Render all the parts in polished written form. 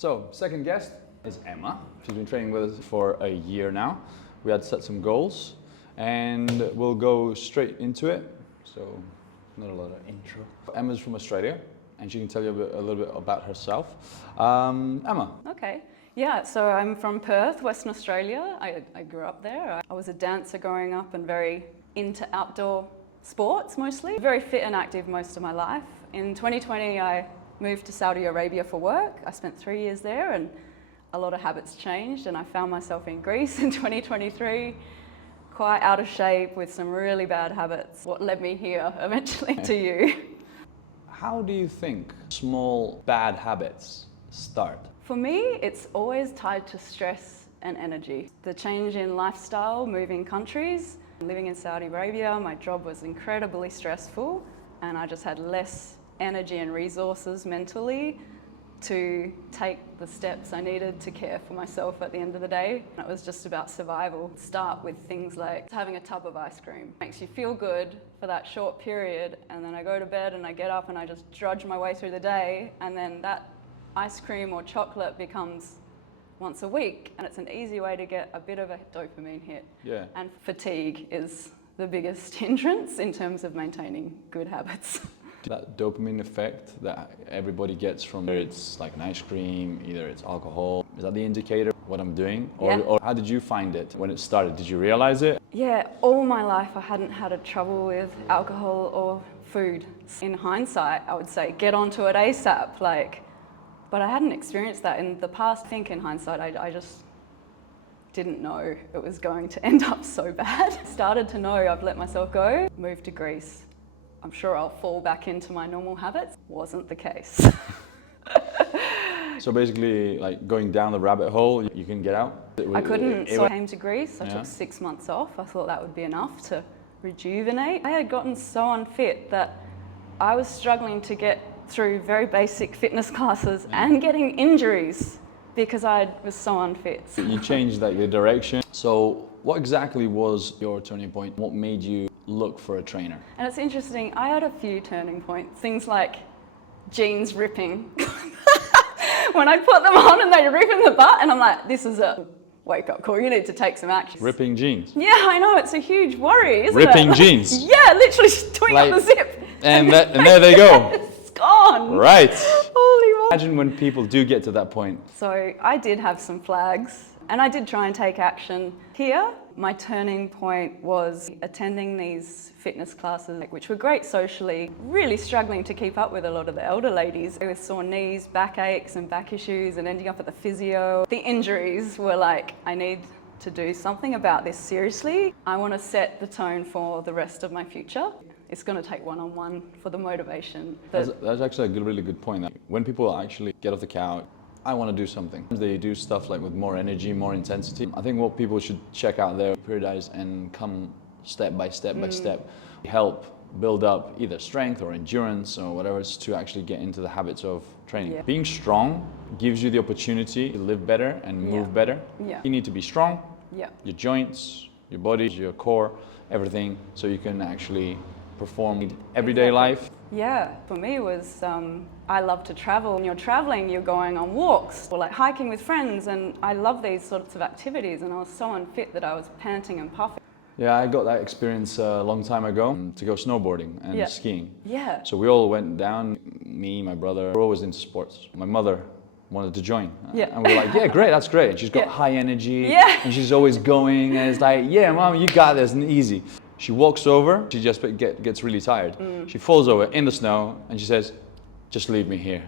So, second guest is Emma. She's been training with us for a year now. We had set some goals and we'll go straight into it. So, not a lot of intro. Emma's from Australia and she can tell you a little bit about herself. Emma. Okay. Yeah, so I'm from Perth, Western Australia. I grew up there. I was a dancer growing up and very into outdoor sports mostly. Very fit and active most of my life. In 2020, I moved to Saudi Arabia for work. I spent 3 years there and a lot of habits changed and I found myself in Greece in 2023, quite out of shape with some really bad habits. What led me here eventually to you. How do you think small bad habits start? For me, it's always tied to stress and energy. The change in lifestyle, moving countries, living in Saudi Arabia, my job was incredibly stressful and I just had less energy and resources mentally to take the steps I needed to care for myself at the end of the day. It was just about survival. Start with things like having a tub of ice cream. Makes you feel good for that short period and then I go to bed and I get up and I just drudge my way through the day and then that ice cream or chocolate becomes once a week and it's an easy way to get a bit of a dopamine hit. Yeah. And fatigue is the biggest hindrance in terms of maintaining good habits. That dopamine effect that everybody gets from whether it's like an ice cream, either it's alcohol, is that the indicator of what I'm doing? Or how did you find it when it started? Did you realize it? Yeah, all my life I hadn't had a trouble with alcohol or food. In hindsight, I would say get onto it ASAP, but I hadn't experienced that in the past. I think in hindsight, I just didn't know it was going to end up so bad. Started to know I've let myself go, moved to Greece. I'm sure I'll fall back into my normal habits. Wasn't the case. So basically, like going down the rabbit hole, you can get out? I couldn't, so I came to Greece. I took 6 months off. I thought that would be enough to rejuvenate. I had gotten so unfit that I was struggling to get through very basic fitness classes and getting injuries because I was so unfit. You changed the direction. So what exactly was your turning point? What made you look for a trainer? And it's interesting, I had a few turning points. Things like jeans ripping. When I put them on and they rip in the butt and I'm like, this is a wake-up call, you need to take some action. Ripping jeans? Yeah, I know, it's a huge worry, isn't Ripping it? jeans? Yeah, literally just doing up the zip. And there they go. It's gone. Right. Holy moly. Imagine when people do get to that point. So I did have some flags and I did try and take action. Here, my turning point was attending these fitness classes, which were great socially, really struggling to keep up with a lot of the elder ladies with sore knees, backaches and back issues and ending up at the physio. The injuries were like, I need to do something about this seriously. I want to set the tone for the rest of my future. It's going to take one-on-one for the motivation. That's actually a really good point. When people actually get off the couch, I want to do something. They do stuff like with more energy, more intensity. I think what people should check out there, periodize and come step by step by step, help build up either strength or endurance or whatever it's to actually get into the habits of training. Yeah. Being strong gives you the opportunity to live better and move better. Yeah. You need to be strong, Yeah. your joints, your body, your core, everything, so you can actually perform everyday life. Yeah, for me it was, I love to travel. When you're traveling, you're going on walks or like hiking with friends and I love these sorts of activities and I was so unfit that I was panting and puffing. Yeah, I got that experience a long time ago to go snowboarding and skiing. Yeah. So we all went down, me, my brother, we're always into sports. My mother wanted to join. And we were like, yeah, great, that's great. She's got high energy and she's always going and it's like, yeah, mom, you got this and easy. She walks over, she just gets really tired. She falls over in the snow and she says, just leave me here.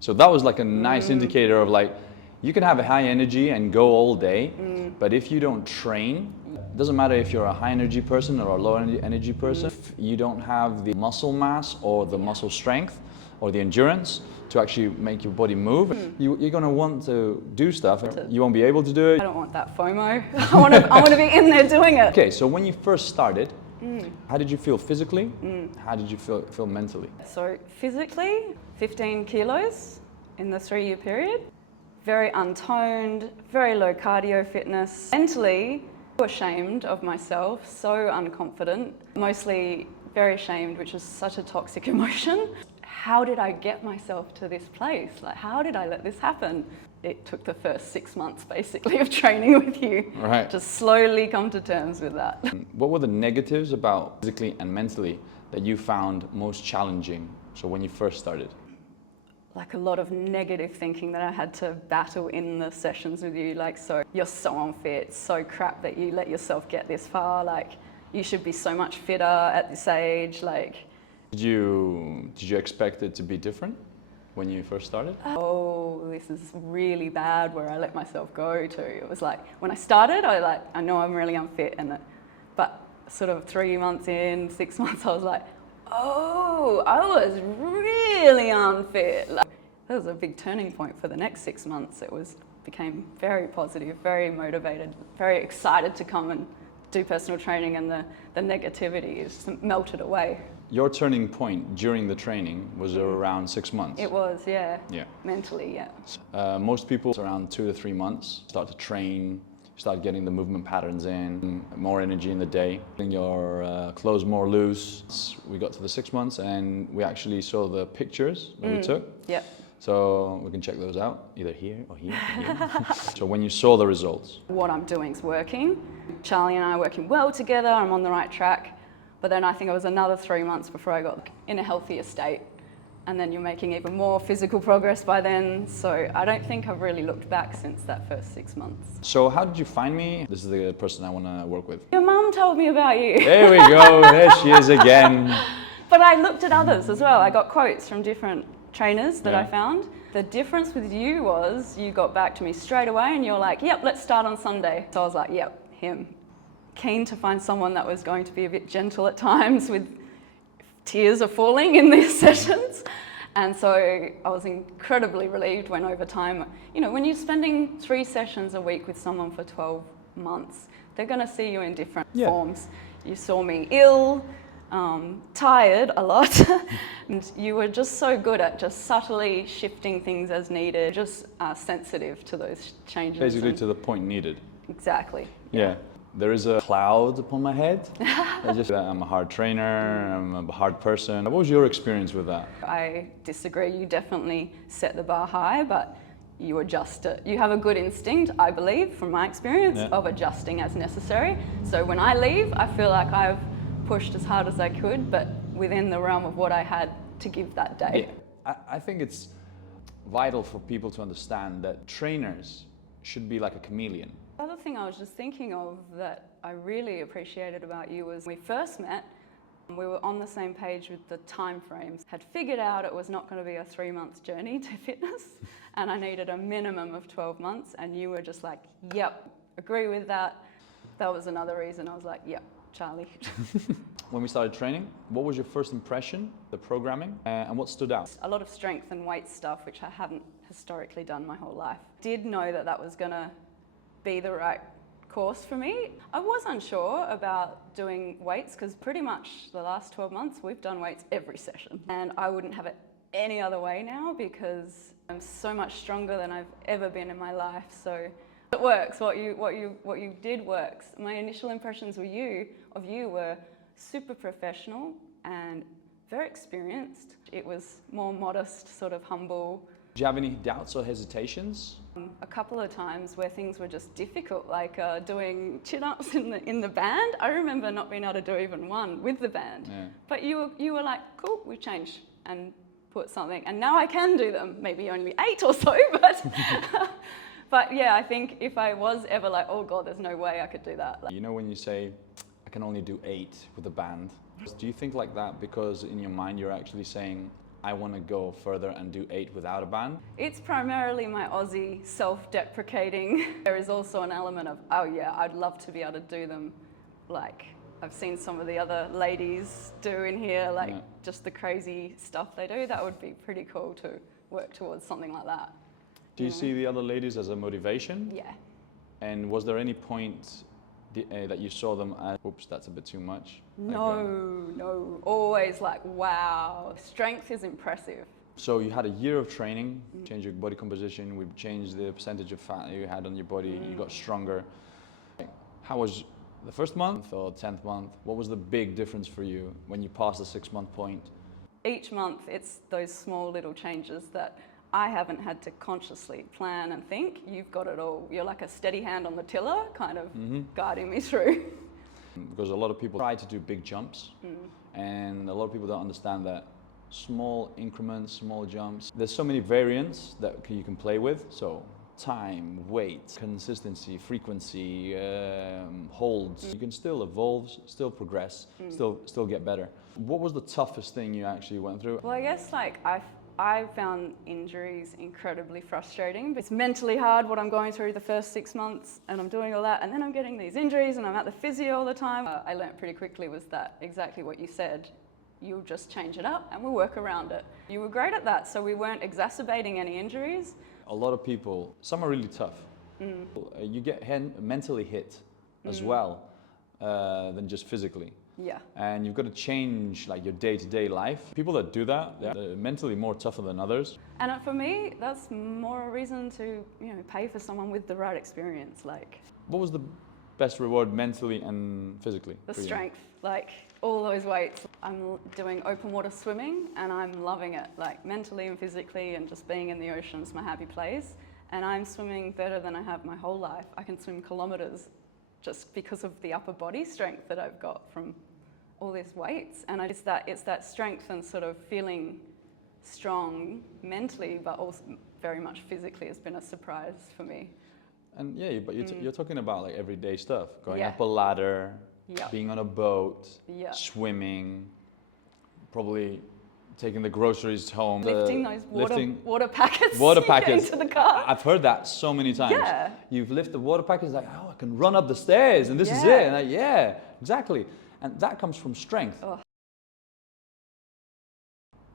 So that was like a nice indicator of like, you can have a high energy and go all day, but if you don't train, it doesn't matter if you're a high energy person or a low energy person, if you don't have the muscle mass or the muscle strength or the endurance to actually make your body move, you're gonna want to do stuff, you won't be able to do it. I don't want that FOMO. I want to be in there doing it. Okay, so when you first started, how did you feel physically? How did you feel mentally? So physically, 15 kilos in the 3-year period. Very untoned, very low cardio fitness. Mentally, ashamed of myself, so unconfident. Mostly very ashamed, which is such a toxic emotion. How did I get myself to this place? Like, how did I let this happen? it took the first 6 months basically of training with you. Right. Just slowly come to terms with that. What were the negatives about physically and mentally that you found most challenging? So when you first started? Like a lot of negative thinking that I had to battle in the sessions with you. Like, so you're so unfit, so crap that you let yourself get this far. Like, you should be so much fitter at this age. Like, Did you expect it to be different when you first started? oh, this is really bad where I let myself go to. It was like, when I started, I know I'm really unfit, but sort of 3 months in, 6 months, I was like, oh, I was really unfit. Like, that was a big turning point for the next 6 months. Became very positive, very motivated, very excited to come and do personal training, and the negativity is melted away. Your turning point during the training was around 6 months. It was, yeah. Yeah. Mentally, yeah. Most people, it's around 2 to 3 months, start to train, start getting the movement patterns in, more energy in the day, getting your clothes more loose. We got to the 6 months and we actually saw the pictures that we took. Yep. So we can check those out, either here or here or here. So when you saw the results. What I'm doing is working. Charlie and I are working well together, I'm on the right track. But then I think it was another 3 months before I got in a healthier state. And then you're making even more physical progress by then. So I don't think I've really looked back since that first 6 months. So how did you find me? This is the person I want to work with. Your mum told me about you. There we go, there she is again. But I looked at others as well. I got quotes from different trainers that Yeah. I found. The difference with you was you got back to me straight away and you're like, yep, let's start on Sunday. So I was like, yep, him. Keen to find someone that was going to be a bit gentle at times with tears are falling in these sessions. And so I was incredibly relieved when over time, when you're spending 3 sessions a week with someone for 12 months, they're going to see you in different forms. You saw me ill, tired a lot, and you were just so good at just subtly shifting things as needed, just sensitive to those changes. Basically to the point needed. Exactly. Yeah. There is a cloud upon my head. I'm a hard trainer, I'm a hard person. What was your experience with that? I disagree. You definitely set the bar high, but you adjust it. You have a good instinct, I believe, from my experience, of adjusting as necessary. So when I leave, I feel like I've pushed as hard as I could, but within the realm of what I had to give that day. Yeah. I think it's vital for people to understand that trainers should be like a chameleon. The other thing I was just thinking of that I really appreciated about you was when we first met, we were on the same page with the time frames. Had figured out it was not going to be a 3-month journey to fitness and I needed a minimum of 12 months, and you were just like, yep, agree with that. That was another reason I was like, yep, Charlie. When we started training, what was your first impression, the programming, and what stood out? A lot of strength and weight stuff, which I haven't historically done my whole life. Did know that that was going to be the right course for me. I was unsure about doing weights because pretty much the last 12 months we've done weights every session, and I wouldn't have it any other way now because I'm so much stronger than I've ever been in my life. So it works. What you did works. My initial impressions of you were super professional and very experienced. It was more modest, sort of humble. Did you have any doubts or hesitations? A couple of times where things were just difficult, like doing chin-ups in the band. I remember not being able to do even one with the band. Yeah. But you were like, cool, we changed and put something. And now I can do them, maybe only 8 or so, but but yeah, I think if I was ever like, oh God, there's no way I could do that. You know when you say, I can only do 8 with a band, do you think like that because in your mind you're actually saying, I want to go further and do 8 without a band? It's primarily my Aussie self-deprecating. There is also an element of, oh yeah, I'd love to be able to do them like I've seen some of the other ladies do in here, like just the crazy stuff they do. That would be pretty cool to work towards something like that. Do you see the other ladies as a motivation? Yeah. And was there any point that you saw them as, oops, that's a bit too much? No, always like, wow, strength is impressive. So you had a year of training, changed your body composition, we changed the percentage of fat you had on your body, you got stronger. How was the first month or 10th month? What was the big difference for you when you passed the 6-month point? Each month, it's those small little changes that I haven't had to consciously plan and think. You've got it all. You're like a steady hand on the tiller, kind of guiding me through. Because a lot of people try to do big jumps, and a lot of people don't understand that small increments, small jumps. There's so many variants that you can play with. So time, weight, consistency, frequency, holds. You can still evolve, still progress, still get better. What was the toughest thing you actually went through? Well, I guess like I found injuries incredibly frustrating. It's mentally hard what I'm going through the first 6 months, and I'm doing all that, and then I'm getting these injuries and I'm at the physio all the time. I learnt pretty quickly was that exactly what you said. You'll just change it up and we'll work around it. You were great at that, so we weren't exacerbating any injuries. A lot of people, some are really tough. You get mentally hit as well than just physically. Yeah. And you've got to change like your day-to-day life. People that do that, they're mentally more tougher than others. And for me, that's more a reason to, pay for someone with the right experience. Like, what was the best reward mentally and physically? The strength, like all those weights. I'm doing open water swimming and I'm loving it, like mentally and physically, and just being in the ocean is my happy place. And I'm swimming better than I have my whole life. I can swim kilometers just because of the upper body strength that I've got from all these weights. And it's that strength and sort of feeling strong mentally, but also very much physically has been a surprise for me. And yeah, but you're talking about like everyday stuff, going up a ladder, being on a boat, swimming, probably taking the groceries home, lifting those water packets into the car. I've heard that so many times. Yeah. You've lifted the water packets, like, oh, I can run up the stairs, and this is it. And like, yeah, exactly. And that comes from strength. Oh.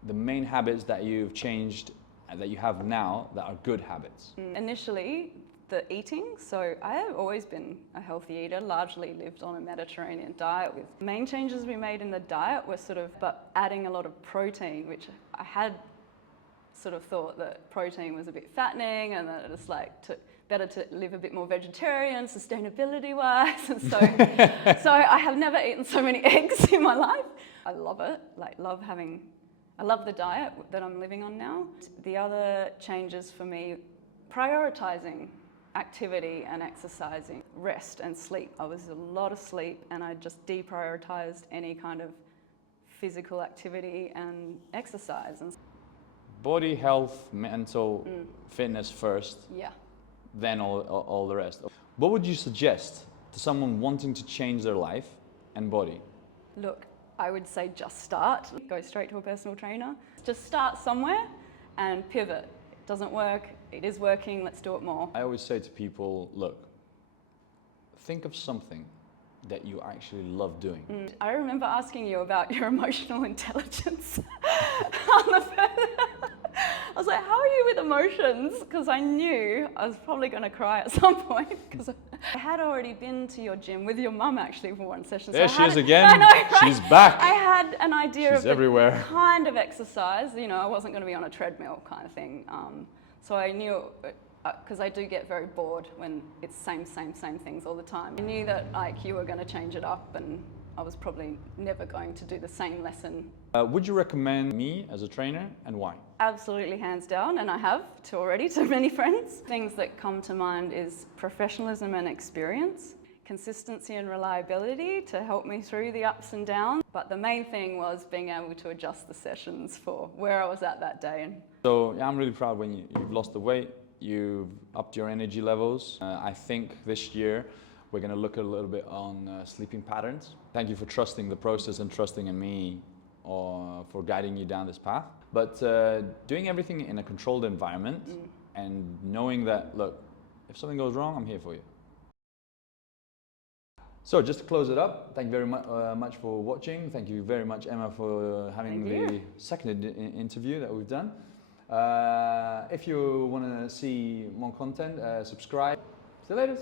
The main habits that you've changed and that you have now that are good habits. Initially, the eating. So I have always been a healthy eater, largely lived on a Mediterranean diet. With main changes we made in the diet were but adding a lot of protein, which I had sort of thought that protein was a bit fattening and that it's better to live a bit more vegetarian, sustainability wise. And so I have never eaten so many eggs in my life. I love it, I love the diet that I'm living on now. The other changes for me, prioritizing activity and exercising, rest and sleep. I was a lot of sleep and I just deprioritized any kind of physical activity and exercise. Body health, mental fitness first, then all the rest. What would you suggest to someone wanting to change their life and body? Look, I would say just start. Go straight to a personal trainer. Just start somewhere and pivot. It doesn't work, it is working, let's do it more. I always say to people, look, think of something that you actually love doing. I remember asking you about your emotional intelligence. I was like, how are you with emotions? Because I knew I was probably going to cry at some point. Because I had already been to your gym with your mum actually for one session. There she is again. I know, right? She's back. I had an idea of everywhere. The kind of exercise. I wasn't going to be on a treadmill kind of thing. So I knew, because I do get very bored when it's same things all the time. I knew that you were going to change it up, and I was probably never going to do the same lesson. Would you recommend me as a trainer, and why? Absolutely, hands down, and I have to many friends. Things that come to mind is professionalism and experience, consistency and reliability to help me through the ups and downs. But the main thing was being able to adjust the sessions for where I was at that day. So I'm really proud when you've lost the weight, you've upped your energy levels. I think this year we're going to look a little bit on sleeping patterns. Thank you for trusting the process and trusting in me for guiding you down this path. But doing everything in a controlled environment and knowing that, look, if something goes wrong, I'm here for you. So just to close it up, thank you very much for watching. Thank you very much, Emma, for having the second interview that we've done. If you want to see more content, subscribe. See you later.